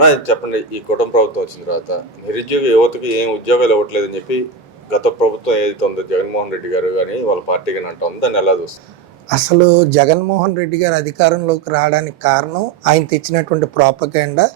అలా చెప్పండి, ఈ కుటుంబ ప్రభుత్వం వచ్చిన తర్వాత నిరుద్యోగ యువతకి ఏం ఉద్యోగాలు ఇవ్వట్లేదని చెప్పి గత ప్రభుత్వం ఏదైతే ఉందో జగన్మోహన్ రెడ్డి గారు కానీ వాళ్ళ పార్టీ కానీ అంటా ఉంది, దాన్ని ఎలా చూస్తుంది? అసలు జగన్మోహన్ రెడ్డి గారు అధికారంలోకి రావడానికి కారణం ఆయన తెచ్చినటువంటి ప్రాపగెండా.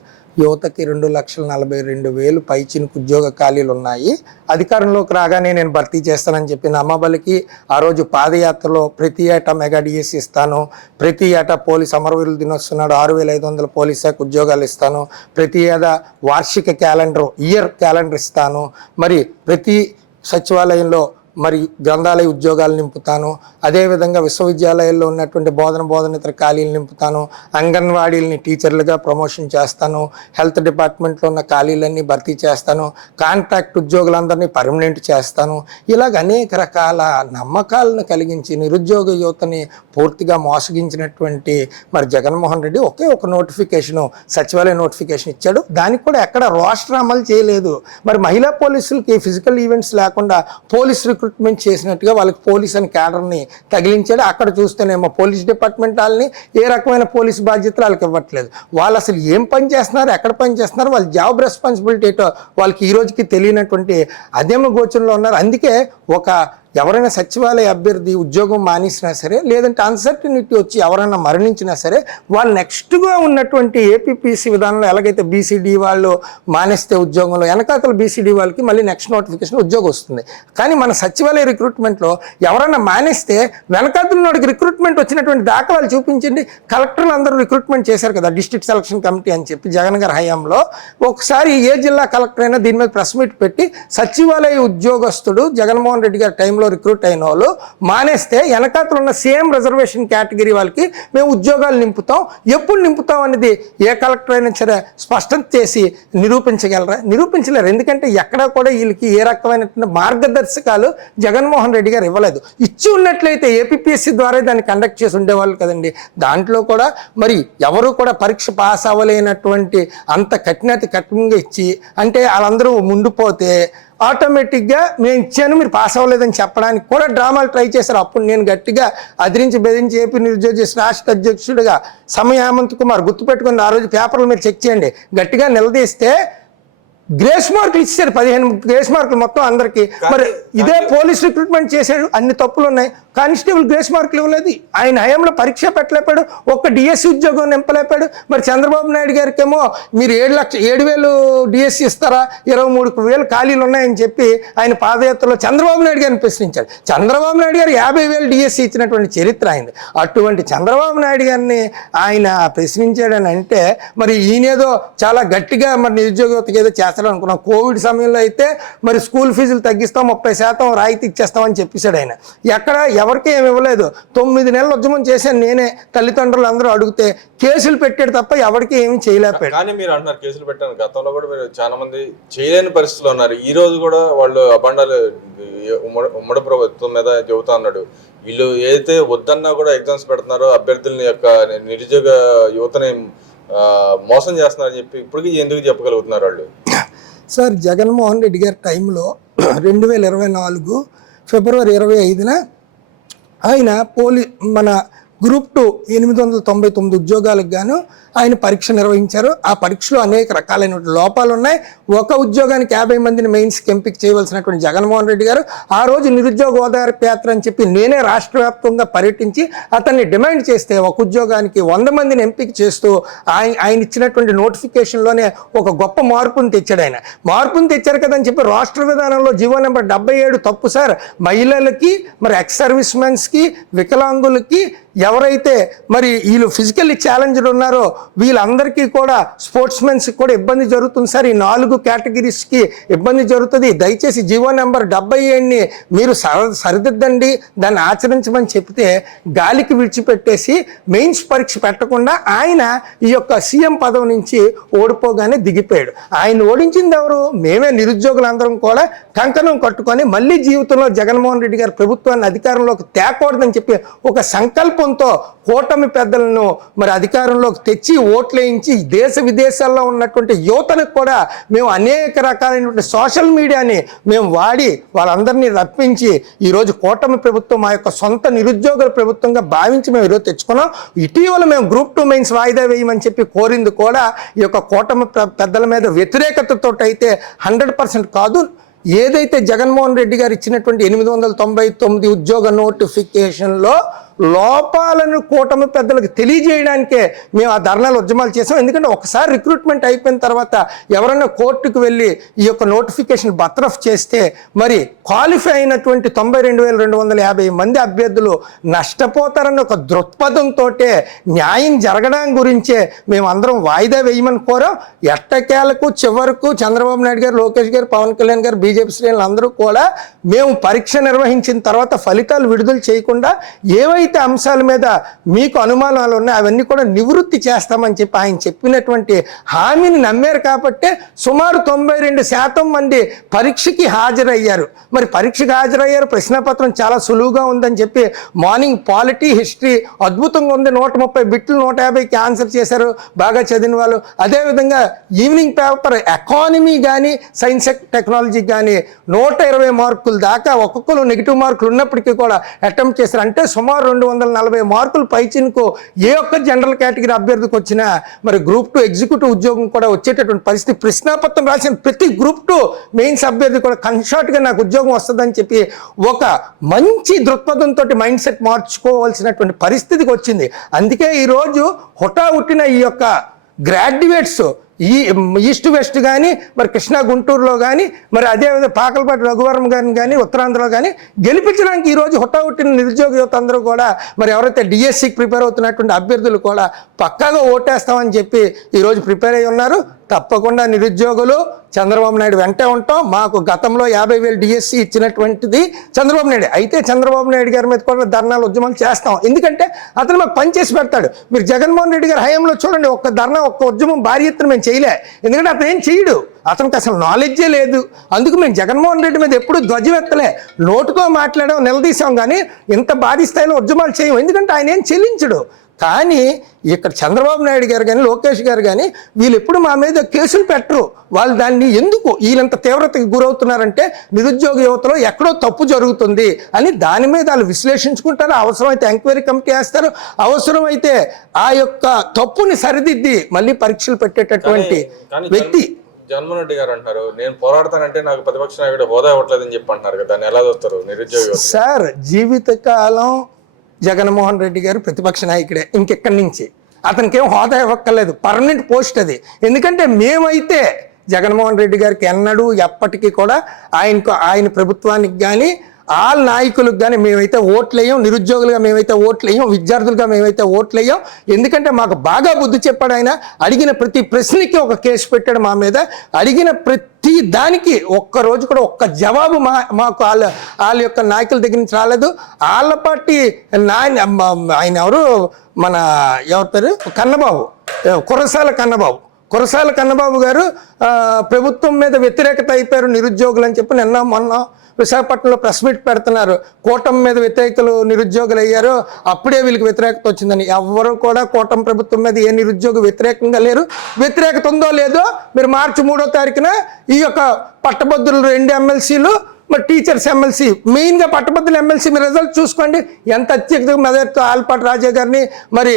యువతకి 2,42,000 పైచినికి ఉద్యోగ ఖాళీలు ఉన్నాయి, అధికారంలోకి రాగానే నేను భర్తీ చేస్తానని చెప్పి నమ్మబలికి ఆ రోజు పాదయాత్రలో ప్రతి ఏటా మెగా డిఎస్సి ఇస్తాను, ప్రతి ఏటా పోలీస్ అమరవీరుల దినోత్సవం నాడు 6,500 పోలీస్ శాఖ ఉద్యోగాలు ఇస్తాను, ప్రతి ఏటా వార్షిక క్యాలెండర్ ఇయర్ క్యాలెండర్ ఇస్తాను, మరి ప్రతి సచివాలయంలో మరి గ్రంథాలయ ఉద్యోగాలు నింపుతాను, అదేవిధంగా విశ్వవిద్యాలయాల్లో ఉన్నటువంటి బోధనేతర ఖాళీలు నింపుతాను, అంగన్వాడీలని టీచర్లుగా ప్రమోషన్ చేస్తాను, హెల్త్ డిపార్ట్మెంట్లో ఉన్న ఖాళీలన్నీ భర్తీ చేస్తాను, కాంట్రాక్ట్ ఉద్యోగులందరినీ పర్మనెంట్ చేస్తాను. ఇలాగ అనేక రకాల నమ్మకాలను కలిగించి నిరుద్యోగ యువతని పూర్తిగా మోసగించినటువంటి మరి జగన్మోహన్ రెడ్డి ఒకే ఒక నోటిఫికేషను, సచివాలయ నోటిఫికేషన్ ఇచ్చాడు. దానికి కూడా ఎక్కడ రోస్టర్ అమలు చేయలేదు. మరి మహిళా పోలీసులకి ఫిజికల్ ఈవెంట్స్ లేకుండా పోలీస్ రిక్రూట్మెంట్ చేసినట్టుగా వాళ్ళకి పోలీస్ అని క్యాడర్ని తగిలించాడు. అక్కడ చూస్తేనేమో పోలీస్ డిపార్ట్మెంట్ వాళ్ళని ఏ రకమైన పోలీస్ బాధ్యతలు వాళ్ళకి ఇవ్వట్లేదు. వాళ్ళు అసలు ఏం పని చేస్తున్నారు, ఎక్కడ పని చేస్తున్నారు, వాళ్ళ జాబ్ రెస్పాన్సిబిలిటీ ఏంటో వాళ్ళకి ఈ రోజుకి తెలియనటువంటి అదేమ గోచరంలో ఉన్నారు. అందుకే ఎవరైనా సచివాలయ అభ్యర్థి ఉద్యోగం మానేసినా సరే, లేదంటే అన్సర్టనిటీ వచ్చి ఎవరైనా మరణించినా సరే, వాళ్ళు నెక్స్ట్గా ఉన్నటువంటి ఏపీపీసీ విధానంలో ఎలాగైతే బీసీడీ వాళ్ళు మానేస్తే ఉద్యోగంలో వెనకాతల బీసీడీ వాళ్ళకి మళ్ళీ నెక్స్ట్ నోటిఫికేషన్ ఉద్యోగం వస్తుంది. కానీ మన సచివాలయ రిక్రూట్మెంట్లో ఎవరైనా మానేస్తే వెనకాతల నోటికి రిక్రూట్మెంట్ వచ్చినటువంటి దాఖలాలు చూపించండి. కలెక్టర్లు అందరూ రిక్రూట్మెంట్ చేశారు కదా, డిస్ట్రిక్ట్ సెలక్షన్ కమిటీ అని చెప్పి జగన్ గారి హయాంలో. ఒకసారి ఏ జిల్లా కలెక్టర్ అయినా దీని మీద ప్రెస్ మీట్ పెట్టి సచివాలయ ఉద్యోగస్తుడు జగన్మోహన్ రెడ్డి గారి టైంలో రిక్రూట్ అయిన వాళ్ళు మానేస్తే వెనకాతలు ఉన్న సేమ్ రిజర్వేషన్ కేటగిరీ వాళ్ళకి మేము ఉద్యోగాలు నింపుతాం, ఎప్పుడు నింపుతాం అనేది ఏ కలెక్టర్ అయినా సరే స్పష్టత చేసి నిరూపించగలరా? నిరూపించలేరు. ఎందుకంటే ఎక్కడా కూడా వీళ్ళకి ఏ రకమైనటువంటి మార్గదర్శకాలు జగన్మోహన్ రెడ్డి గారు ఇవ్వలేదు. ఇచ్చి ఉన్నట్లయితే ఏపీపీఎస్సీ ద్వారా దాన్ని కండక్ట్ చేసి ఉండేవాళ్ళు కదండి. దాంట్లో కూడా మరి ఎవరు కూడా పరీక్ష పాస్ అవ్వలేనటువంటి అంత కఠినంగా ఇచ్చి అంటే వాళ్ళందరూ ముండిపోతే ఆటోమేటిక్గా నేను ఇచ్చాను మీరు పాస్ అవ్వలేదని చెప్పడానికి కూడా డ్రామాలు ట్రై చేశారు. అప్పుడు నేను గట్టిగా అదిరించి బెదిరించి ఏపీ నిరుద్యోగ రాష్ట్ర అధ్యక్షుడిగా సమయ హేమంత్ కుమార్ గుర్తుపెట్టుకుని ఆ రోజు పేపర్లు మీరు చెక్ చేయండి, గట్టిగా నిలదీస్తే గ్రేస్ మార్కులు ఇచ్చారు, 15 గ్రేస్ మార్కులు మొత్తం అందరికీ. మరి ఇదే పోలీస్ రిక్రూట్మెంట్ చేశాడు, అన్ని తప్పులు ఉన్నాయి, కానిస్టేబుల్ గ్రేస్ మార్కులు ఇవ్వలేదు. ఆయన హయాంలో పరీక్ష పెట్టలేపాడు, ఒక్క డిఎస్సి ఉద్యోగం నింపలేపాడు. మరి చంద్రబాబు నాయుడు గారికి ఏమో మీరు 7,000 డిఎస్సి ఇస్తారా, 23,000 ఖాళీలు ఉన్నాయని చెప్పి ఆయన పాదయాత్రలో చంద్రబాబు నాయుడు గారిని ప్రశ్నించాడు. చంద్రబాబు నాయుడు గారు 50,000 డిఎస్సి ఇచ్చినటువంటి చరిత్ర అయింది. అటువంటి చంద్రబాబు నాయుడు గారిని ఆయన ప్రశ్నించాడని అంటే మరి ఈయనేదో చాలా గట్టిగా మరి నిరుద్యోగతకి ఏదో అనుకున్నాం. కోవిడ్ సమయంలో అయితే మరి స్కూల్ ఫీజులు తగ్గిస్తాం, 30% రాయితీ ఇచ్చేస్తామని చెప్పేశాడు ఆయన. ఎక్కడ ఎవరికి ఏమి ఇవ్వలేదు. 9 నెలలు ఉద్యమం చేశాను నేనే, తల్లిదండ్రులు అందరూ అడిగితే కేసులు పెట్టాడు తప్ప ఎవరికి ఏమి చేయలేకపోయాడు. కానీ మీరు అంటున్నారు కేసులు పెట్టాను, గతంలో కూడా మీరు చాలా మంది చేయలేని పరిస్థితులు ఉన్నారు. ఈ రోజు కూడా వాళ్ళు అబండాలు ఉమ్మడి ప్రభుత్వం మీద చెబుతా అన్నాడు. వీళ్ళు ఏదైతే వద్దన్నా కూడా ఎగ్జామ్స్ పెడుతున్నారో అభ్యర్థులని యొక్క నిరుద్యోగ యువతని మోసం చేస్తున్నారని చెప్పి ఇప్పటికీ ఎందుకు చెప్పగలుగుతున్నారు వాళ్ళు? సార్, జగన్మోహన్ రెడ్డి గారి టైంలో 2024 ఫిబ్రవరి 25న ఆయన మన గ్రూప్ 2 899 ఉద్యోగాలకు గాను ఆయన పరీక్ష నిర్వహించారు. ఆ పరీక్షలో అనేక రకాలైన లోపాలు ఉన్నాయి. ఒక ఉద్యోగానికి 50 మందిని మెయిన్స్కి ఎంపిక చేయవలసినటువంటి జగన్మోహన్ రెడ్డి గారు ఆ రోజు నిరుద్యోగ ఓదార్పు యాత్ర అని చెప్పి నేనే రాష్ట్ర వ్యాప్తంగా పర్యటించి అతన్ని డిమాండ్ చేస్తే ఒక ఉద్యోగానికి 100 మందిని ఎంపిక చేస్తూ ఆయన ఇచ్చినటువంటి నోటిఫికేషన్లోనే ఒక గొప్ప మార్పును తెచ్చాడు. ఆయన మార్పును తెచ్చారు కదని చెప్పి రాష్ట్ర విధానంలో జీవో నెంబర్ 77 తప్పు సార్. మహిళలకి మరి ఎక్స్ సర్వీస్ మెన్స్కి వికలాంగులకి ఎవరైతే మరి వీళ్ళు ఫిజికల్లీ ఛాలెంజ్డ్ ఉన్నారో వీళ్ళందరికీ కూడా స్పోర్ట్స్ మెన్స్కి కూడా ఇబ్బంది జరుగుతుంది సార్. ఈ 4 కేటగిరీస్కి ఇబ్బంది జరుగుతుంది. దయచేసి జీవో నెంబర్ 77ని మీరు సరిదిద్దండి, దాన్ని ఆచరించమని చెప్తే గాలికి విడిచిపెట్టేసి మెయిన్స్ పరీక్ష పెట్టకుండా ఆయన ఈ యొక్క సీఎం పదవి నుంచి ఓడిపోగానే దిగిపోయాడు. ఆయన ఓడించింది ఎవరు? మేమే నిరుద్యోగులందరం కూడా కంకణం కట్టుకొని మళ్ళీ జీవితంలో జగన్మోహన్ రెడ్డి గారి ప్రభుత్వాన్ని అధికారంలోకి తేకూడదని చెప్పి ఒక సంకల్పం సంకల్పంతో కూటమి పెద్దలను మరి అధికారంలోకి తెచ్చి ఓట్లేయించి దేశ విదేశాల్లో ఉన్నటువంటి యువతను కూడా మేము అనేక రకాలైనటువంటి సోషల్ మీడియాని మేము వాడి వాళ్ళందరినీ రప్పించి ఈరోజు కూటమి ప్రభుత్వం మా యొక్క సొంత నిరుద్యోగుల ప్రభుత్వంగా భావించి మేము ఈరోజు తెచ్చుకున్నాం. ఇటీవల మేము గ్రూప్ 2 మెయిన్స్ వాయిదా వేయమని చెప్పి కోరింది కూడా ఈ యొక్క కూటమి పెద్దల మీద వ్యతిరేకతతో అయితే 100% కాదు. ఏదైతే జగన్మోహన్ రెడ్డి గారు ఇచ్చినటువంటి 899 ఉద్యోగ నోటిఫికేషన్లో లోపాలను కూటమి పెద్దలకు తెలియజేయడానికే మేము ఆ ధర్నాలు ఉద్యమాలు చేసాం. ఎందుకంటే ఒకసారి రిక్రూట్మెంట్ అయిపోయిన తర్వాత ఎవరైనా కోర్టుకు వెళ్ళి ఈ యొక్క నోటిఫికేషన్ బర్తరఫ్ చేస్తే మరి క్వాలిఫై అయినటువంటి 92,250 మంది అభ్యర్థులు నష్టపోతారన్న ఒక దృక్పథంతో న్యాయం జరగడం గురించే మేము అందరం వాయిదా వేయమని కోరాం. ఎట్టకేలకు చివరకు చంద్రబాబు నాయుడు గారు, లోకేష్ గారు, పవన్ కళ్యాణ్ గారు, బీజేపీ శ్రేణులు అందరూ కూడా మేము పరీక్ష నిర్వహించిన తర్వాత ఫలితాలు విడుదల చేయకుండా ఏవైతే అంశాల మీద మీకు అనుమానాలు ఉన్నాయి అవన్నీ కూడా నివృత్తి చేస్తామని చెప్పి ఆయన చెప్పినటువంటి హామీని నమ్మారు. కాబట్టి సుమారు 92% మంది పరీక్షకి హాజరయ్యారు. మరి పరీక్షకి హాజరయ్యారు, ప్రశ్నపత్రం చాలా సులువుగా ఉందని చెప్పి మార్నింగ్ పాలిటీ హిస్టరీ అద్భుతంగా ఉంది, 130 బిట్లు 150కి ఆన్సర్ చేశారు బాగా చదివిన వాళ్ళు. అదేవిధంగా ఈవినింగ్ పేపర్ ఎకానమీ కానీ సైన్స్ టెక్నాలజీ కానీ 120 మార్కులు దాకా ఒక్కొక్కరు నెగిటివ్ మార్కులు ఉన్నప్పటికీ కూడా అటెంప్ట్ చేశారు. అంటే సుమారు 240 మార్కులు పైచినుకో ఏ ఒక్క జనరల్ కేటగిరీ అభ్యర్థికి వచ్చినా మరి గ్రూప్ 2 ఎగ్జిక్యూటివ్ ఉద్యోగం కూడా వచ్చేటటువంటి పరిస్థితి. ప్రశ్నాపత్రం రాసిన ప్రతి గ్రూప్ 2 మెయిన్స్ అభ్యర్థి కూడా కన్షార్ట్గా నాకు ఉద్యోగం వస్తుందని చెప్పి ఒక మంచి దృక్పథంతో మైండ్ సెట్ మార్చుకోవాల్సినటువంటి పరిస్థితికి వచ్చింది. అందుకే ఈరోజు హుటాహుట్టిన ఈ యొక్క గ్రాడ్యుయేట్స్ ఈ ఈస్ట్ వెస్ట్ కానీ మరి కృష్ణా గుంటూరులో కానీ మరి అదేవిధంగా పాకలపాటి రఘువరం గారిని కానీ ఉత్తరాంధ్రలో కానీ గెలిపించడానికి ఈరోజు హుటాహుట్టిన నిరుద్యోగ యువత అందరూ కూడా మరి ఎవరైతే డిఎస్సికి ప్రిపేర్ అవుతున్నటువంటి అభ్యర్థులు కూడా పక్కాగా ఓటేస్తామని చెప్పి ఈరోజు ప్రిపేర్ అయి ఉన్నారు. తప్పకుండా నిరుద్యోగులు చంద్రబాబు నాయుడు వెంటే ఉంటాం. మాకు గతంలో 50,000 డిఎస్సి ఇచ్చినటువంటిది చంద్రబాబు నాయుడు. అయితే చంద్రబాబు నాయుడు గారి మీద కూడా ధర్నాలు ఉద్యమాలు చేస్తాం. ఎందుకంటే అతను మాకు పని చేసి పెడతాడు. మీరు జగన్మోహన్ రెడ్డి గారి హయాంలో చూడండి, ఒక్క ధర్నా ఒక్క ఉద్యమం భారీ ఎత్తున మేము చేయలే. ఎందుకంటే అతను ఏం చేయడు, అతనికి అసలు నాలెడ్జే లేదు. అందుకు మేము జగన్మోహన్ రెడ్డి మీద ఎప్పుడు ధ్వజమెత్తలే, నోటుతో మాట్లాడాం, నిలదీసాం, కానీ ఇంత భారీ స్థాయిలో ఉద్యమాలు చేయం. ఎందుకంటే ఆయన ఏం చెల్లించడు. కానీ ఇక్కడ చంద్రబాబు నాయుడు గారు కానీ లోకేష్ గారు కానీ వీళ్ళు ఎప్పుడు మా మీద కేసులు పెట్టరు. వాళ్ళు దాన్ని ఎందుకు వీళ్ళంత తీవ్రతకి గురవుతున్నారంటే నిరుద్యోగ యువతలో ఎక్కడో తప్పు జరుగుతుంది అని దాని మీద వాళ్ళు విశ్లేషించుకుంటారు. అవసరమైతే ఎంక్వైరీ కమిటీ వేస్తారు, అవసరమైతే ఆ యొక్క తప్పుని సరిదిద్ది మళ్ళీ పరీక్షలు పెట్టేటటువంటి వ్యక్తి. జగన్మోహన్ రెడ్డి గారు అంటారు, నేను పోరాడతానంటే నాకు ప్రతిపక్ష నాయకుడు హోదా ఇవ్వట్లేదని చెప్పి అంటున్నారు కదా, దాన్ని ఎలా చూస్తారు నిరుద్యోగ? సార్, జీవితకాలం జగన్మోహన్ రెడ్డి గారు ప్రతిపక్ష నాయకుడే, ఇంకెక్కడి నుంచి అతనికి ఏం హోదా ఇవ్వక్కర్లేదు, పర్మనెంట్ పోస్ట్ అది. ఎందుకంటే మేమైతే జగన్మోహన్ రెడ్డి గారికి ఎన్నడూ ఎప్పటికీ కూడా ఆయన ప్రభుత్వానికి కానీ ఆల్ నాయకులకు కానీ మేమైతే ఓట్లేయం, నిరుద్యోగులుగా మేమైతే ఓట్లేయం, విద్యార్థులుగా మేమైతే ఓట్లేయం. ఎందుకంటే మాకు బాగా బుద్ధి చెప్పాడు ఆయన. అడిగిన ప్రతి ప్రశ్నకి ఒక కేసు పెట్టాడు మా మీద. అడిగిన ప్రతి దానికి ఒక్కరోజు కూడా ఒక్క జవాబు మాకు వాళ్ళ యొక్క నాయకుల దగ్గర నుంచి రాలేదు. వాళ్ళ పార్టీ ఆయన ఎవరు, మన ఎవరి పేరు, కన్నబాబు, కురసాల కన్నబాబు గారు ప్రభుత్వం మీద వ్యతిరేకత అయిపోయారు నిరుద్యోగులు అని చెప్పి నిన్న మొన్న విశాఖపట్నంలో ప్రెస్ మీట్ పెడుతున్నారు. కూటమి మీద వ్యతిరేకలు నిరుద్యోగులు అయ్యారు, అప్పుడే వీళ్ళకి వ్యతిరేకత వచ్చిందని. ఎవరు కూడా కూటమి ప్రభుత్వం మీద ఏ నిరుద్యోగ వ్యతిరేకంగా లేరు. వ్యతిరేకత ఉందో లేదో మీరు మార్చి 3వ తారీఖున ఈ యొక్క పట్టభద్రులు 2 ఎమ్మెల్సీలు మరి టీచర్స్ ఎమ్మెల్సీ, మెయిన్గా పట్టభద్రుల ఎమ్మెల్సీ మీరు రిజల్ట్ చూసుకోండి ఎంత అత్యధిక మెజార్టీతో ఆల్పాటి రాజా గారిని మరి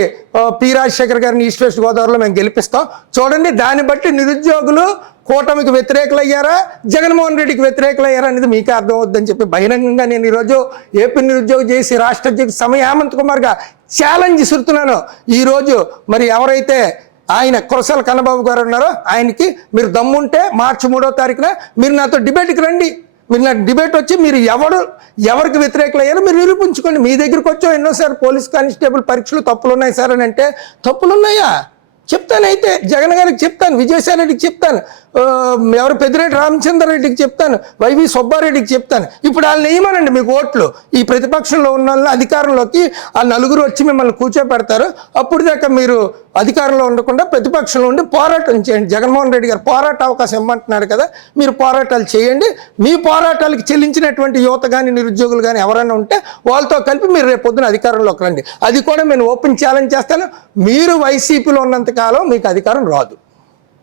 పి రాజశేఖర్ గారిని ఈస్ట్ వెస్ట్ గోదావరిలో మేము గెలిపిస్తాం. చూడండి, దాన్ని బట్టి నిరుద్యోగులు కూటమికి వ్యతిరేకులు అయ్యారా, జగన్మోహన్ రెడ్డికి వ్యతిరేకులు అయ్యారా అనేది మీకే అర్థం అవుద్దని చెప్పి బహిరంగంగా నేను ఈరోజు ఏపీ నిరుద్యోగ చేసి రాష్ట్ర అధ్యక్షుడు సమయ హేమంత్ కుమార్గా ఛాలెంజ్ ఇస్తున్నాను. ఈరోజు మరి ఎవరైతే ఆయన కురసాల కన్నబాబు గారు ఉన్నారో ఆయనకి మీరు దమ్ముంటే మార్చి 3వ తారీఖున మీరు నాతో డిబేట్కి రండి. మీరు నాకు డిబేట్ వచ్చి మీరు ఎవరికి వ్యతిరేకులు అయ్యారో మీరు నిరూపించుకోండి. మీ దగ్గరికి వచ్చో ఎన్నోసారి పోలీస్ కానిస్టేబుల్ పరీక్షలు తప్పులు ఉన్నాయి సార్ అని అంటే, తప్పులున్నాయా? చెప్తానైతే జగన్ గారికి చెప్తాను, విజయసాయి రెడ్డికి చెప్తాను, ఎవరు పెద్దిరెడ్డి రామచంద్రారెడ్డికి చెప్తాను, వైవి సుబ్బారెడ్డికి చెప్తాను. ఇప్పుడు వాళ్ళని వేయమనండి మీకు ఓట్లు. ఈ ప్రతిపక్షంలో ఉన్న వాళ్ళని అధికారంలోకి ఆ నలుగురు వచ్చి మిమ్మల్ని కూర్చోపెడతారు. అప్పుడు దాకా మీరు అధికారంలో ఉండకుండా ప్రతిపక్షంలో ఉండి పోరాటం చేయండి. జగన్మోహన్ రెడ్డి గారు పోరాట అవకాశం ఇమ్మంటున్నారు కదా, మీరు పోరాటాలు చేయండి. మీ పోరాటాలకు చెల్లించినటువంటి యువత కానీ నిరుద్యోగులు కానీ ఎవరైనా ఉంటే వాళ్ళతో కలిపి మీరు రేపు పొద్దున అధికారంలోకి రండి. అది కూడా నేను ఓపెన్ ఛాలెంజ్ చేస్తాను. మీరు వైసీపీలో ఉన్నంత కాలం మీకు అధికారం రాదు.